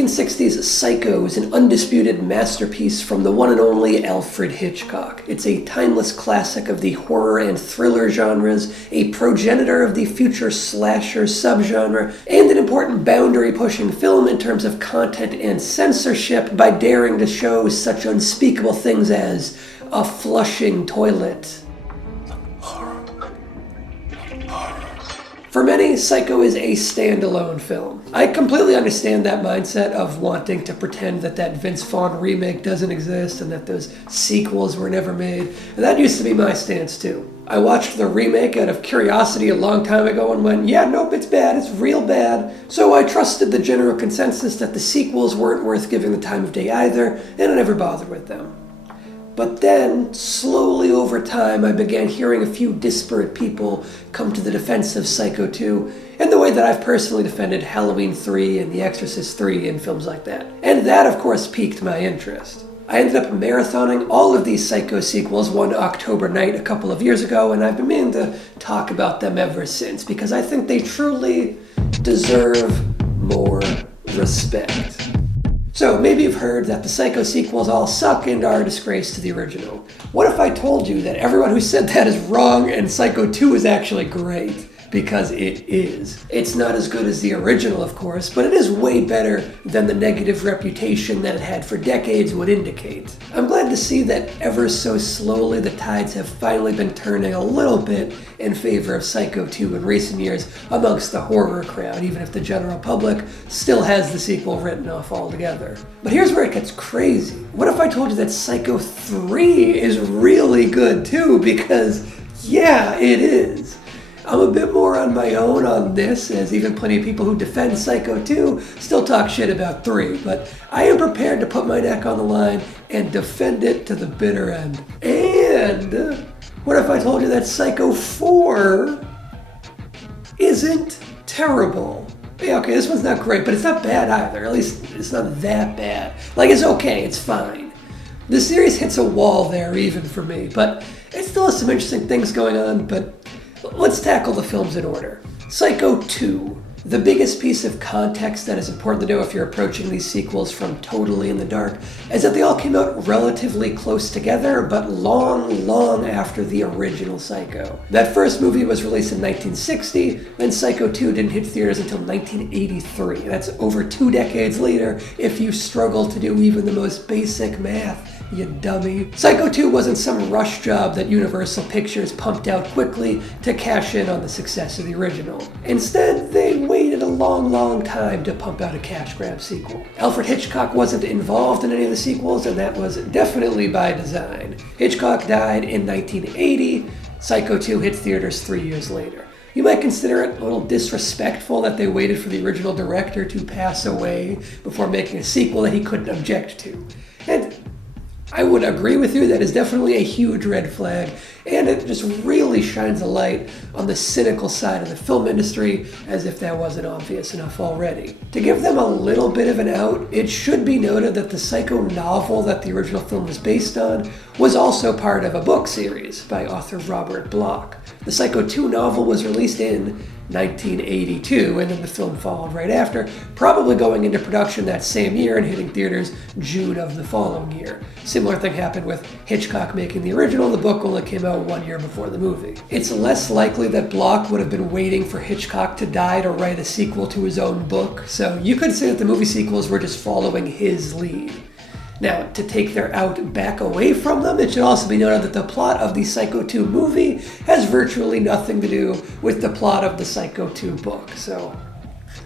1960's Psycho is an undisputed masterpiece from the one and only Alfred Hitchcock. It's a timeless classic of the horror and thriller genres, a progenitor of the future slasher subgenre, and an important boundary-pushing film in terms of content and censorship by daring to show such unspeakable things as a flushing toilet. For many, Psycho is a standalone film. I completely understand that mindset of wanting to pretend that Vince Vaughn remake doesn't exist and that those sequels were never made. And that used to be my stance too. I watched the remake out of curiosity a long time ago and went, yeah, nope, it's bad, it's real bad. So I trusted the general consensus that the sequels weren't worth giving the time of day either, and I never bothered with them. But then, slowly over time, I began hearing a few disparate people come to the defense of Psycho 2 in the way that I've personally defended Halloween 3 and The Exorcist 3 and films like that. And that, of course, piqued my interest. I ended up marathoning all of these Psycho sequels one October night a couple of years ago, and I've been meaning to talk about them ever since, because I think they truly deserve more respect. So, maybe you've heard that the Psycho sequels all suck and are a disgrace to the original. What if I told you that everyone who said that is wrong and Psycho 2 is actually great? Because it is. It's not as good as the original, of course, but it is way better than the negative reputation that it had for decades would indicate. I'm glad to see that ever so slowly the tides have finally been turning a little bit in favor of Psycho 2 in recent years amongst the horror crowd, even if the general public still has the sequel written off altogether. But here's where it gets crazy. What if I told you that Psycho 3 is really good too? Because, yeah, it is. I'm a bit more on my own on this, as even plenty of people who defend Psycho 2 still talk shit about 3, but I am prepared to put my neck on the line and defend it to the bitter end. And what if I told you that Psycho 4 isn't terrible? Yeah, okay, this one's not great, but it's not bad either. At least it's not that bad. Like, it's okay, it's fine. The series hits a wall there, even for me, but it still has some interesting things going on, but let's tackle the films in order. Psycho 2. The biggest piece of context that is important to know if you're approaching these sequels from totally in the dark is that they all came out relatively close together, but long after the original Psycho. That first movie was released in 1960, then Psycho 2 didn't hit theaters until 1983. That's over 2 decades later if you struggle to do even the most basic math. You dummy. Psycho 2 wasn't some rush job that Universal Pictures pumped out quickly to cash in on the success of the original. Instead, they waited a long time to pump out a cash grab sequel. Alfred Hitchcock wasn't involved in any of the sequels, and that was definitely by design. Hitchcock died in 1980. Psycho 2 hit theaters 3 years later. You might consider it a little disrespectful that they waited for the original director to pass away before making a sequel that he couldn't object to. And I would agree with you, that is definitely a huge red flag, and it just really shines a light on the cynical side of the film industry, as if that wasn't obvious enough already. To give them a little bit of an out, it should be noted that the Psycho novel that the original film was based on was also part of a book series by author Robert Bloch. The Psycho 2 novel was released in 1982, and then the film followed right after, probably going into production that same year and hitting theaters June of the following year. Similar thing happened with Hitchcock making the original. The book only came out 1 year before the movie. It's less likely that Bloch would have been waiting for Hitchcock to die to write a sequel to his own book, so you could say that the movie sequels were just following his lead. Now, to take their out back away from them, it should also be noted that the plot of the Psycho 2 movie has virtually nothing to do with the plot of the Psycho 2 book, so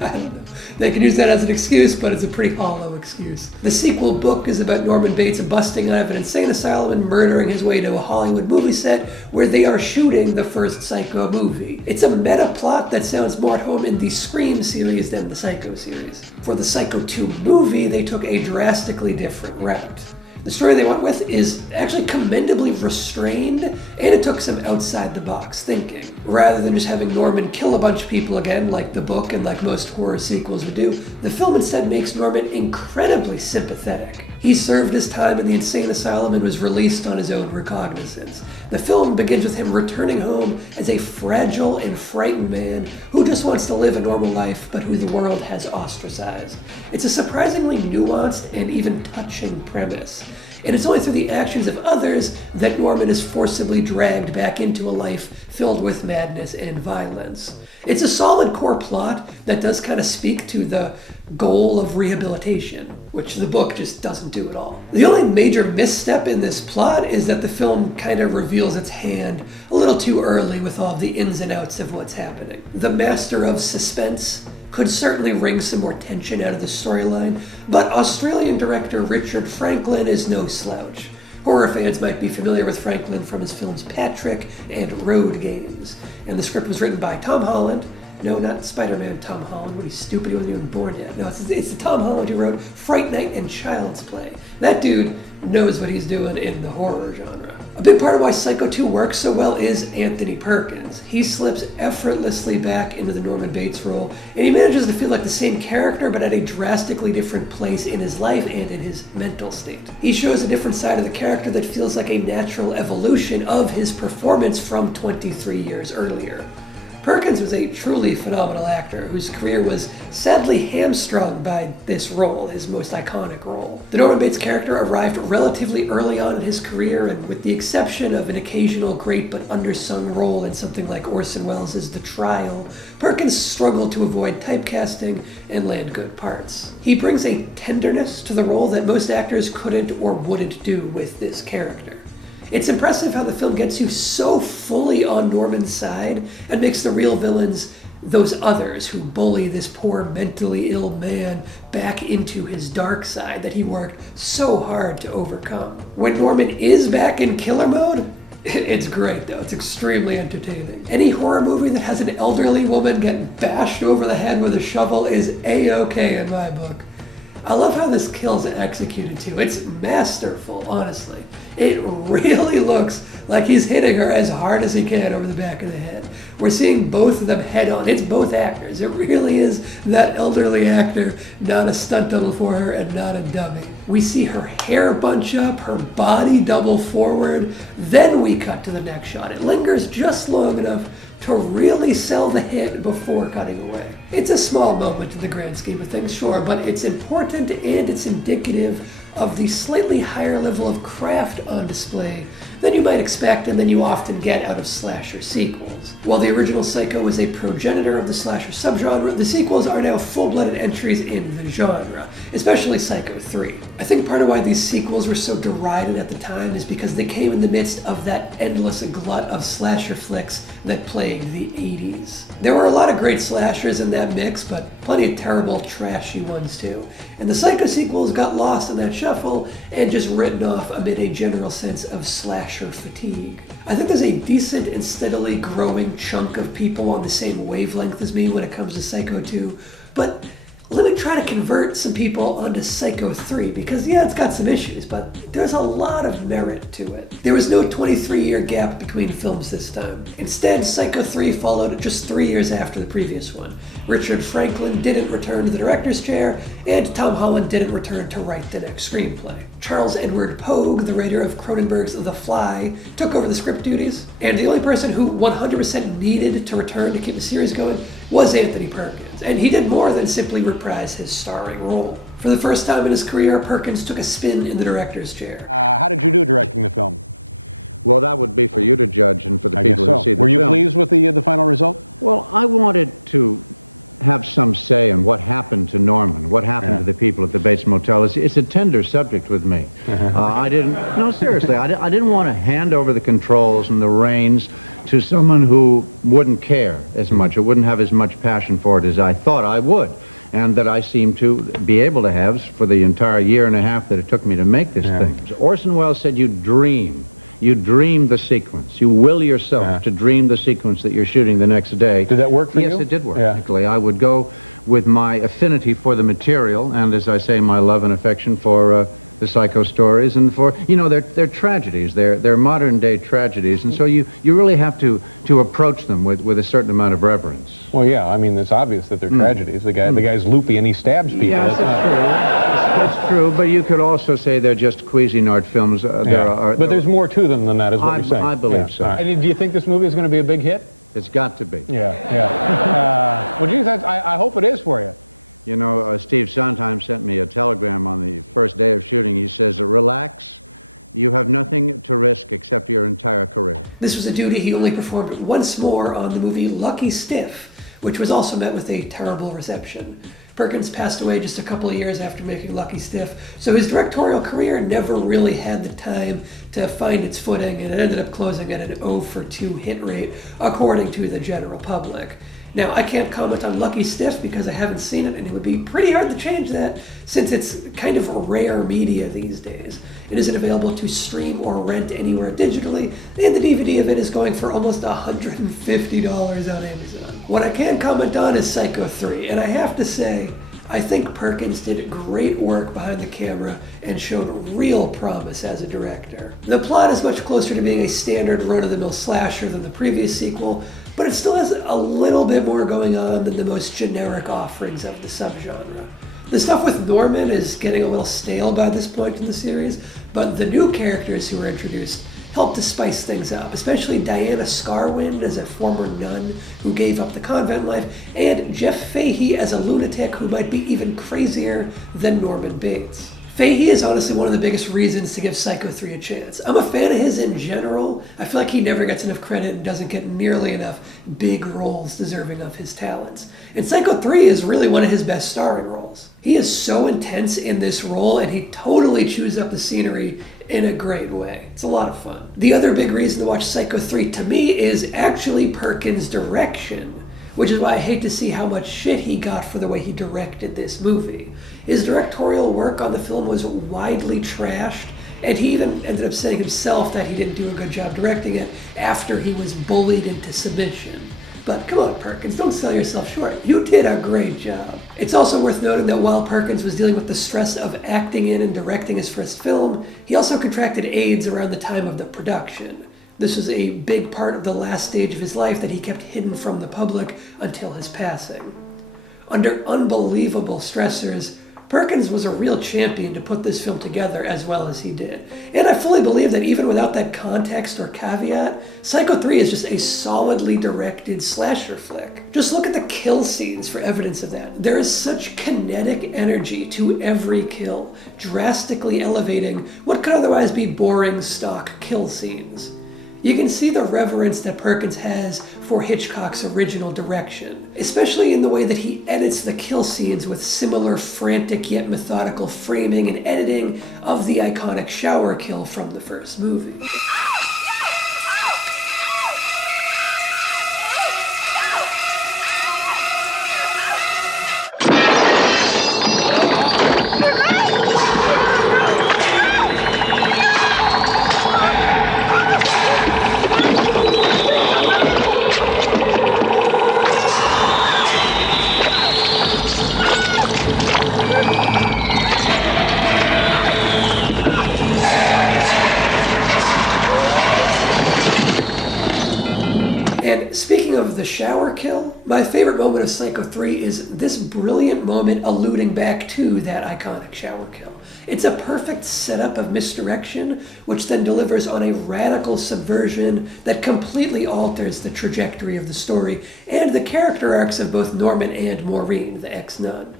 I don't know. They can use that as an excuse, but it's a pretty hollow excuse. The sequel book is about Norman Bates busting out of an insane asylum and murdering his way to a Hollywood movie set where they are shooting the first Psycho movie. It's a meta plot that sounds more at home in the Scream series than the Psycho series. For the Psycho 2 movie, they took a drastically different route. The story they went with is actually commendably restrained, and it took some outside-the-box thinking. Rather than just having Norman kill a bunch of people again, like the book and like most horror sequels would do, the film instead makes Norman incredibly sympathetic. He served his time in the insane asylum and was released on his own recognizance. The film begins with him returning home as a fragile and frightened man who just wants to live a normal life, but who the world has ostracized. It's a surprisingly nuanced and even touching premise. And it's only through the actions of others that Norman is forcibly dragged back into a life filled with madness and violence. It's a solid core plot that does kind of speak to the goal of rehabilitation, which the book just doesn't do at all. The only major misstep in this plot is that the film kind of reveals its hand a little too early with all the ins and outs of what's happening. The master of suspense could certainly wring some more tension out of the storyline, but Australian director Richard Franklin is no slouch. Horror fans might be familiar with Franklin from his films Patrick and Road Games, and the script was written by Tom Holland. No, not Spider-Man Tom Holland. What, he's stupid, he wasn't even born yet. No, it's the Tom Holland who wrote Fright Night and Child's Play. That dude knows what he's doing in the horror genre. A big part of why Psycho 2 works so well is Anthony Perkins. He slips effortlessly back into the Norman Bates role, and he manages to feel like the same character but at a drastically different place in his life and in his mental state. He shows a different side of the character that feels like a natural evolution of his performance from 23 years earlier. Perkins was a truly phenomenal actor whose career was sadly hamstrung by this role, his most iconic role. The Norman Bates character arrived relatively early on in his career, and with the exception of an occasional great but undersung role in something like Orson Welles' The Trial, Perkins struggled to avoid typecasting and land good parts. He brings a tenderness to the role that most actors couldn't or wouldn't do with this character. It's impressive how the film gets you so fully on Norman's side and makes the real villains those others who bully this poor mentally ill man back into his dark side that he worked so hard to overcome. When Norman is back in killer mode, it's great though. It's extremely entertaining. Any horror movie that has an elderly woman getting bashed over the head with a shovel is A-okay in my book. I love how this kill's executed too. It's masterful, honestly. It really looks like he's hitting her as hard as he can over the back of the head. We're seeing both of them head on. It's both actors. It really is that elderly actor, not a stunt double for her and not a dummy. We see her hair bunch up, her body double forward, then we cut to the next shot. It lingers just long enough to really sell the hit before cutting away. It's a small moment in the grand scheme of things, sure, but it's important and it's indicative of the slightly higher level of craft on display than you might expect and than you often get out of slasher sequels. While the original Psycho was a progenitor of the slasher subgenre, the sequels are now full-blooded entries in the genre, especially Psycho 3. I think part of why these sequels were so derided at the time is because they came in the midst of that endless glut of slasher flicks that plagued the 80s. There were a lot of great slashers in that mix, but plenty of terrible, trashy ones too. And the Psycho sequels got lost in that shuffle and just written off amid a general sense of slasher fatigue. I think there's a decent and steadily growing chunk of people on the same wavelength as me when it comes to Psycho 2, but let me try to convert some people onto Psycho 3, because yeah, it's got some issues, but there's a lot of merit to it. There was no 23-year gap between films this time. Instead, Psycho 3 followed just 3 years after the previous one. Richard Franklin didn't return to the director's chair, and Tom Holland didn't return to write the next screenplay. Charles Edward Pogue, the writer of Cronenberg's The Fly, took over the script duties, and the only person who 100% needed to return to keep the series going was Anthony Perkins, and he did more than simply reprise his starring role. For the first time in his career, Perkins took a spin in the director's chair. How did you do directing the film? Well, that would be for you to judge and for the people who see the film. Were you pleased with the final result? Well, I wanted to have some say in what happened to Norman, what happened to the people at the Bates Motel. It's a tender subject with me. No, seriously, I didn't want to hand over the controls and the reins to someone who wouldn't care as much, or wouldn't have as much passion for it as I thought I would, and that I seemed to be able to have for the entire year and a half that it took me to make this thing. Orson Welles said, you dream the sequence. You will yourself to dream the sequence that you're shooting the next day. Did that work for you? Yes, it did work. Actually, I would go with my affinity for the material, and as I say, my love and affection for the Psycho stories, and they're tragedies. They're modern day tragedies, and so you really have to approach them with a certain amount of reverence. Well, yeah, I mean, it's obvious that they're tragedies. The guy's loopy and he stabs people. Yes, that's true. That's true, but you could also say they're just Cuisinart films. But there's more to them than that, is what you're saying. I believe so. And do you think this movie is going to be a big hit? It's got to be. Yeah. Well, geez, I hope it is for you. You know, Steve Sondheim sent me a telegram on the first day of shooting. He says, relax. You have nothing to risk except your entire career. This was a duty he only performed once more on the movie Lucky Stiff, which was also met with a terrible reception. Perkins passed away just a couple of years after making Lucky Stiff, so his directorial career never really had the time to find its footing, and it ended up closing at an 0 for 2 hit rate, according to the general public. Now, I can't comment on Lucky Stiff because I haven't seen it, and it would be pretty hard to change that since it's kind of rare media these days. It isn't available to stream or rent anywhere digitally, and the DVD of it is going for almost $150 on Amazon. What I can comment on is Psycho 3, and I have to say, I think Perkins did great work behind the camera and showed real promise as a director. The plot is much closer to being a standard run-of-the-mill slasher than the previous sequel, but it still has a little bit more going on than the most generic offerings of the subgenre. The stuff with Norman is getting a little stale by this point in the series, but the new characters who were introduced helped to spice things up, especially Diana Scarwind as a former nun who gave up the convent life, and Jeff Fahey as a lunatic who might be even crazier than Norman Bates. Fahey is honestly one of the biggest reasons to give Psycho 3 a chance. I'm a fan of his in general. I feel like he never gets enough credit and doesn't get nearly enough big roles deserving of his talents. And Psycho 3 is really one of his best starring roles. He is so intense in this role, and he totally chews up the scenery in a great way. It's a lot of fun. The other big reason to watch Psycho 3 to me is actually Perkins' direction, which is why I hate to see how much shit he got for the way he directed this movie. His directorial work on the film was widely trashed, and he even ended up saying himself that he didn't do a good job directing it after he was bullied into submission. But come on, Perkins, don't sell yourself short. You did a great job. It's also worth noting that while Perkins was dealing with the stress of acting in and directing his first film, he also contracted AIDS around the time of the production. This was a big part of the last stage of his life that he kept hidden from the public until his passing. Under unbelievable stressors, Perkins was a real champion to put this film together as well as he did. And I fully believe that even without that context or caveat, Psycho 3 is just a solidly directed slasher flick. Just look at the kill scenes for evidence of that. There is such kinetic energy to every kill, drastically elevating what could otherwise be boring stock kill scenes. You can see the reverence that Perkins has for Hitchcock's original direction, especially in the way that he edits the kill scenes with similar frantic yet methodical framing and editing of the iconic shower kill from the first movie. And speaking of the shower kill, my favorite moment of Psycho 3 is this brilliant moment alluding back to that iconic shower kill. It's a perfect setup of misdirection, which then delivers on a radical subversion that completely alters the trajectory of the story and the character arcs of both Norman and Maureen, the ex-nun.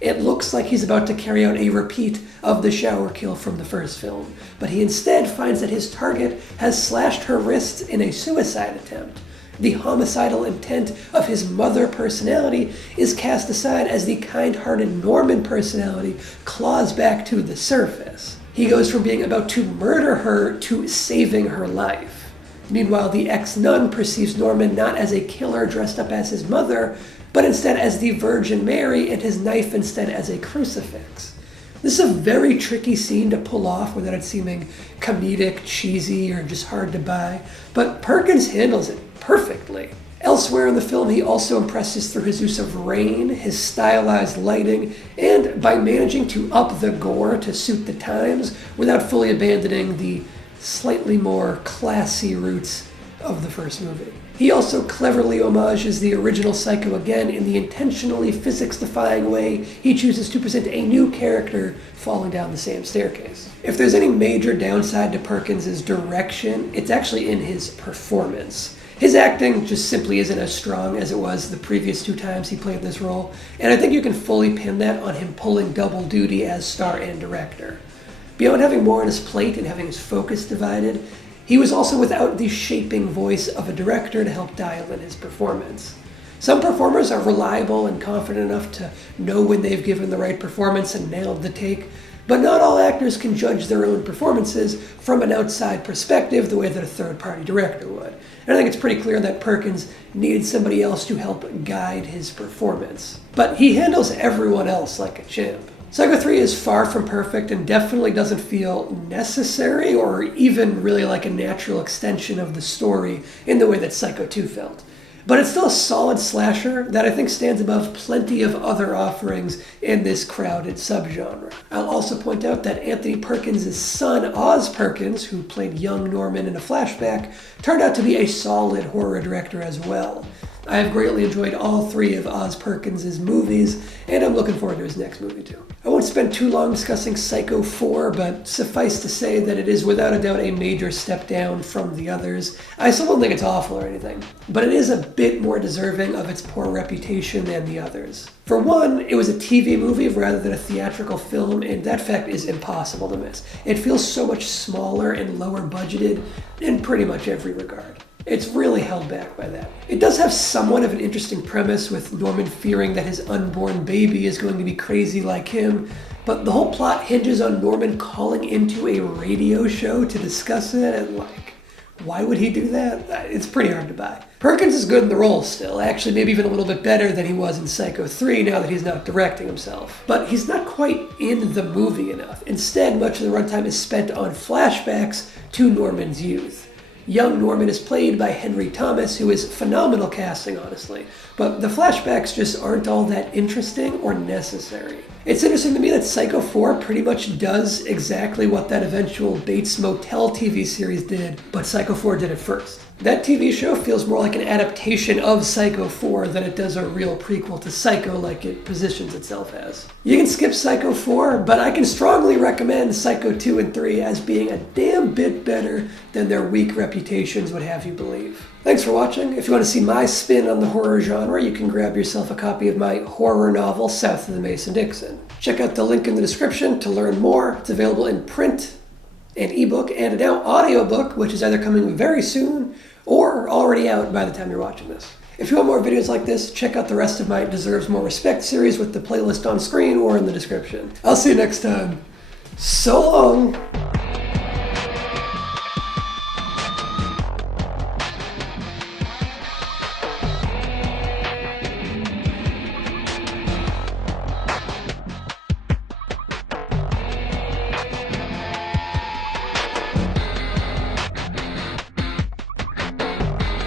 It looks like he's about to carry out a repeat of the shower kill from the first film, but he instead finds that his target has slashed her wrists in a suicide attempt. The homicidal intent of his mother personality is cast aside as the kind-hearted Norman personality claws back to the surface. He goes from being about to murder her to saving her life. Meanwhile, the ex-nun perceives Norman not as a killer dressed up as his mother, but instead as the Virgin Mary, and his knife instead as a crucifix. This is a very tricky scene to pull off without it seeming comedic, cheesy, or just hard to buy, but Perkins handles it perfectly. Elsewhere in the film, he also impresses through his use of rain, his stylized lighting, and by managing to up the gore to suit the times without fully abandoning the slightly more classy roots of the first movie. He also cleverly homages the original Psycho again in the intentionally physics-defying way he chooses to present a new character falling down the same staircase. If there's any major downside to Perkins' direction, it's actually in his performance. His acting just simply isn't as strong as it was the previous 2 times he played this role, and I think you can fully pin that on him pulling double duty as star and director. Beyond having more on his plate and having his focus divided, he was also without the shaping voice of a director to help dial in his performance. Some performers are reliable and confident enough to know when they've given the right performance and nailed the take, but not all actors can judge their own performances from an outside perspective the way that a third-party director would. And I think it's pretty clear that Perkins needed somebody else to help guide his performance. But he handles everyone else like a champ. Psycho 3 is far from perfect and definitely doesn't feel necessary or even really like a natural extension of the story in the way that Psycho 2 felt. But it's still a solid slasher that I think stands above plenty of other offerings in this crowded subgenre. I'll also point out that Anthony Perkins' son, Oz Perkins, who played young Norman in a flashback, turned out to be a solid horror director as well. I have greatly enjoyed all 3 of Oz Perkins' movies, and I'm looking forward to his next movie too. I won't spend too long discussing Psycho 4, but suffice to say that it is without a doubt a major step down from the others. I still don't think it's awful or anything, but it is a bit more deserving of its poor reputation than the others. For one, it was a TV movie rather than a theatrical film, and that fact is impossible to miss. It feels so much smaller and lower budgeted in pretty much every regard. It's really held back by that. It does have somewhat of an interesting premise with Norman fearing that his unborn baby is going to be crazy like him, but the whole plot hinges on Norman calling into a radio show to discuss it, and why would he do that? It's pretty hard to buy. Perkins is good in the role still, actually maybe even a little bit better than he was in Psycho 3 now that he's not directing himself. But he's not quite in the movie enough. Instead, much of the runtime is spent on flashbacks to Norman's youth. Young Norman is played by Henry Thomas, who is phenomenal casting, honestly, but the flashbacks just aren't all that interesting or necessary. It's interesting to me that Psycho 4 pretty much does exactly what that eventual Bates Motel TV series did, but Psycho 4 did it first. That TV show feels more like an adaptation of Psycho 4 than it does a real prequel to Psycho like it positions itself as. You can skip Psycho 4, but I can strongly recommend Psycho 2 and 3 as being a damn bit better than their weak reputations would have you believe. Thanks for watching. If you want to see my spin on the horror genre, you can grab yourself a copy of my horror novel, South of the Mason-Dixon. Check out the link in the description to learn more. It's available in print, an ebook, and now audiobook, which is either coming very soon or already out by the time you're watching this. If you want more videos like this, check out the rest of my Deserves More Respect series with the playlist on screen or in the description. I'll see you next time. So long!